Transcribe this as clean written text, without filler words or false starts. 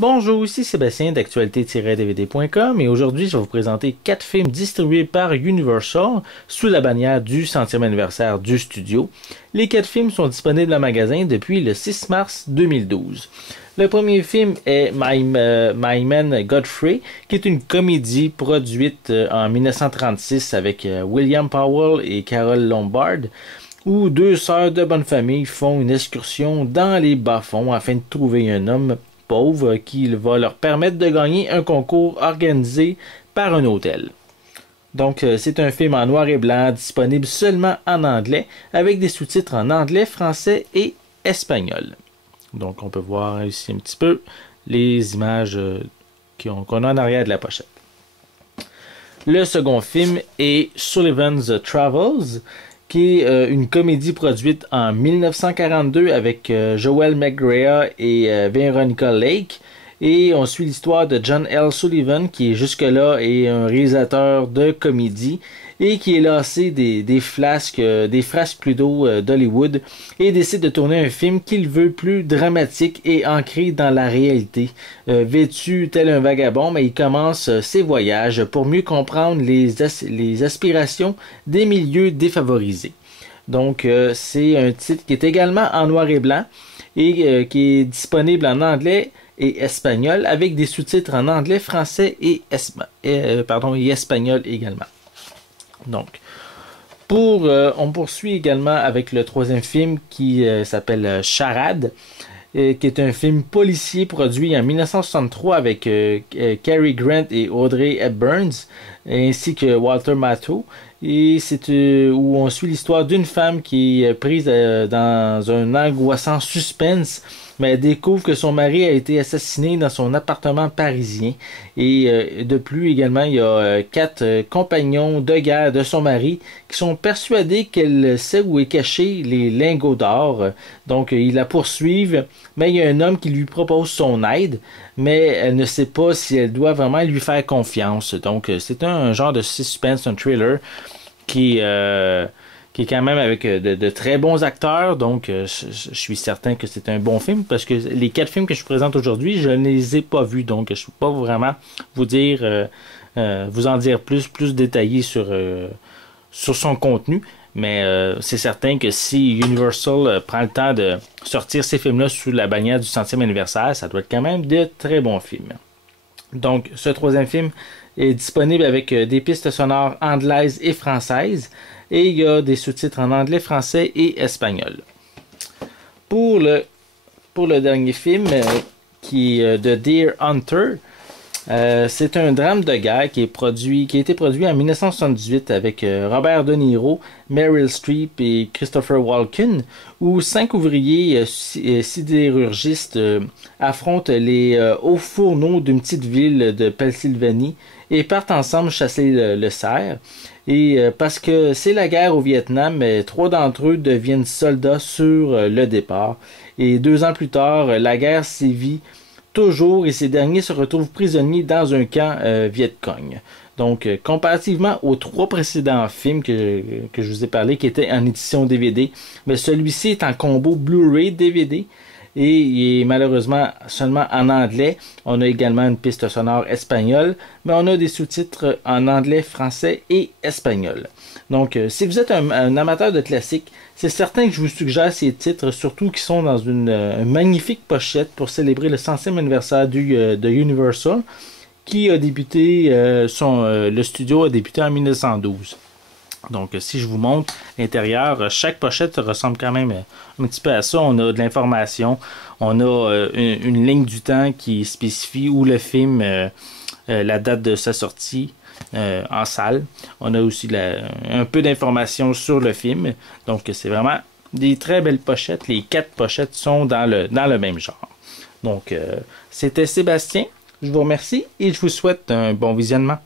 Bonjour, ici Sébastien d'actualité-dvd.com et aujourd'hui je vais vous présenter 4 films distribués par Universal sous la bannière du centième anniversaire du studio. Les 4 films sont disponibles en magasin depuis le 6 mars 2012. Le premier film est My Man Godfrey, qui est une comédie produite en 1936 avec William Powell et Carole Lombard, où deux sœurs de bonne famille font une excursion dans les bas-fonds afin de trouver un homme pauvre qui va leur permettre de gagner un concours organisé par un hôtel. Donc, c'est un film en noir et blanc, disponible seulement en anglais, avec des sous-titres en anglais, français et espagnol. Donc, on peut voir ici un petit peu les images qu'on a en arrière de la pochette. Le second film est Sullivan's Travels, qui est une comédie produite en 1942 avec Joel McGrath et Veronica Lake. Et on suit l'histoire de John L. Sullivan, qui est jusque-là est un réalisateur de comédie et qui est lassé des frasques plutôt d'Hollywood et décide de tourner un film qu'il veut plus dramatique et ancré dans la réalité. Vêtu tel un vagabond, mais il commence ses voyages pour mieux comprendre les aspirations des milieux défavorisés. Donc c'est un titre qui est également en noir et blanc et qui est disponible en anglais et espagnol avec des sous-titres en anglais, français et espagnol également. Donc, on poursuit également avec le troisième film qui s'appelle Charade, qui est un film policier produit en 1963 avec Cary Grant et Audrey Hepburn, ainsi que Walter Matthau. Et c'est où on suit l'histoire d'une femme qui est prise dans un angoissant suspense, mais elle découvre que son mari a été assassiné dans son appartement parisien. Et de plus, également, il y a 4 compagnons de guerre de son mari qui sont persuadés qu'elle sait où est caché les lingots d'or. Donc, ils la poursuivent, mais il y a un homme qui lui propose son aide, mais elle ne sait pas si elle doit vraiment lui faire confiance. Donc, c'est un genre de suspense, un thriller qui est quand même avec de très bons acteurs, donc je suis certain que c'est un bon film, parce que les 4 films que je vous présente aujourd'hui, je ne les ai pas vus, donc je ne peux pas vraiment vous dire, vous en dire plus détaillé sur son contenu, mais c'est certain que si Universal prend le temps de sortir ces films-là sous la bannière du centième anniversaire, ça doit être quand même de très bons films. Donc, ce troisième film est disponible avec des pistes sonores anglaises et françaises, et il y a des sous-titres en anglais, français et espagnol. Pour le dernier film, qui est The Deer Hunter, c'est un drame de guerre qui a été produit en 1978 avec Robert De Niro, Meryl Streep et Christopher Walken, où 5 ouvriers sidérurgistes affrontent les hauts fourneaux d'une petite ville de Pennsylvanie et partent ensemble chasser le cerf. Et parce que c'est la guerre au Vietnam, 3 d'entre eux deviennent soldats sur le départ. Et 2 ans plus tard, la guerre sévit toujours et ces derniers se retrouvent prisonniers dans un camp Viet Cong. Donc, comparativement aux 3 précédents films que je vous ai parlé, qui étaient en édition DVD, mais celui-ci est en combo Blu-ray DVD et il est malheureusement seulement en anglais. On a également une piste sonore espagnole, mais on a des sous-titres en anglais, français et espagnol. Donc, si vous êtes un amateur de classiques, c'est certain que je vous suggère ces titres, surtout qui sont dans une magnifique pochette pour célébrer le 100e anniversaire de Universal, qui a débuté, le studio a débuté en 1912. Donc, si je vous montre l'intérieur, chaque pochette ressemble quand même un petit peu à ça. On a de l'information, on a une ligne du temps qui spécifie où le film, la date de sa sortie en salle. On a aussi un peu d'informations sur le film. Donc, c'est vraiment des très belles pochettes. Les 4 pochettes sont dans le même genre. Donc, c'était Sébastien. Je vous remercie et je vous souhaite un bon visionnement.